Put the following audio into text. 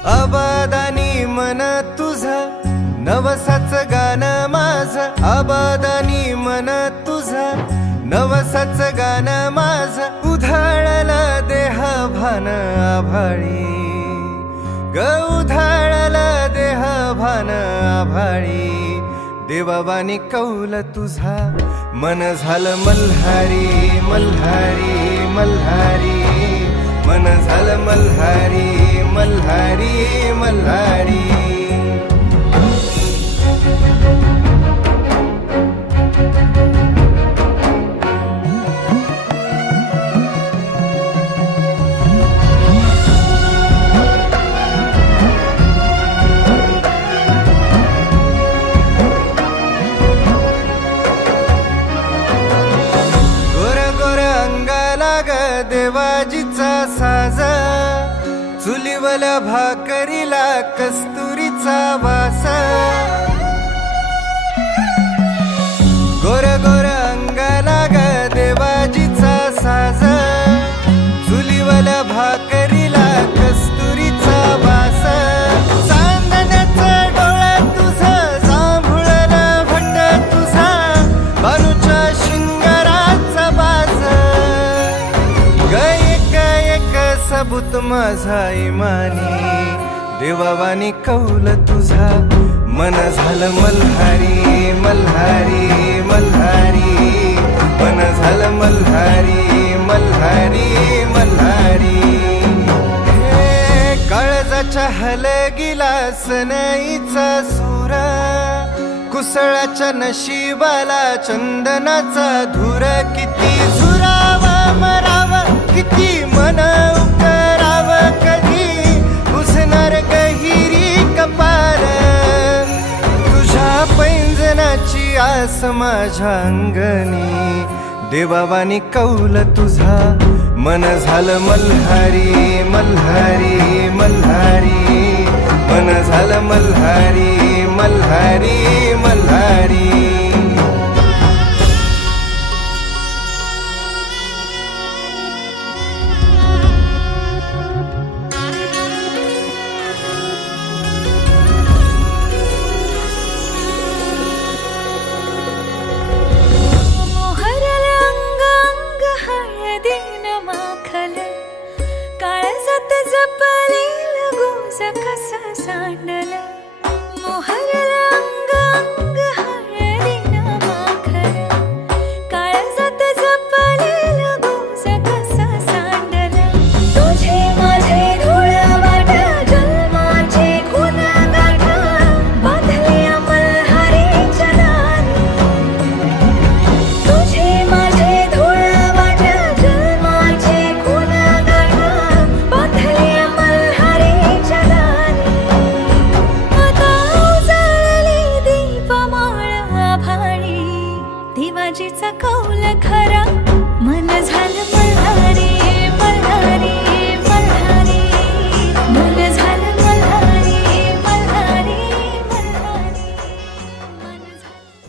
अबादानी मन तुझं नवसाच गाणं माझं, अबादानी मन तुझं नवसाच गाणं माझं, उधाळलं देह भान आभाळी ग, उधाळलं देह भान आभाळी, देवावानी कौल तुझा मन झालं मल्हारी मल्हारी मल्हारी, मन झालं मल्हारी मल्हारी मल्हारी। देवाजीचा साज, चुलीवल्या भाकरीला कस्तुरीचा वास, गोर गोर अंगाला ग देवाजीचा साज, चुलीवल्या भाकरीला कस्तुरीचा वास, चांदण्याचं डोळं तुझं जांभुळलं भट तुझा, बानूच्या शिंगाराचा बाज, सबूत माझा इमानी, देवावानी कौल तुझा मन झालं मल्हारी मल्हारी मल्हारी, मन झालं मल्हारी मल्हारी मल्हारी। काळजाच्या हलगीला सनईचा सूर, कुसळाच्या नशिबाला चंदनाचा धूर, किती झुरावा मरावा किती मन उकराव, कधी पुसणार गहिरी कपार, तुझ्या पैंजनाची आस माझ्या अंगणी, देवावानी कौल तुझा मन झालं मल्हारी मल्हारी मल्हारी, मन झालं मल्हारी मल्हारी मल्हारी। काळजात जपलेलं गोज कसं सांडलं,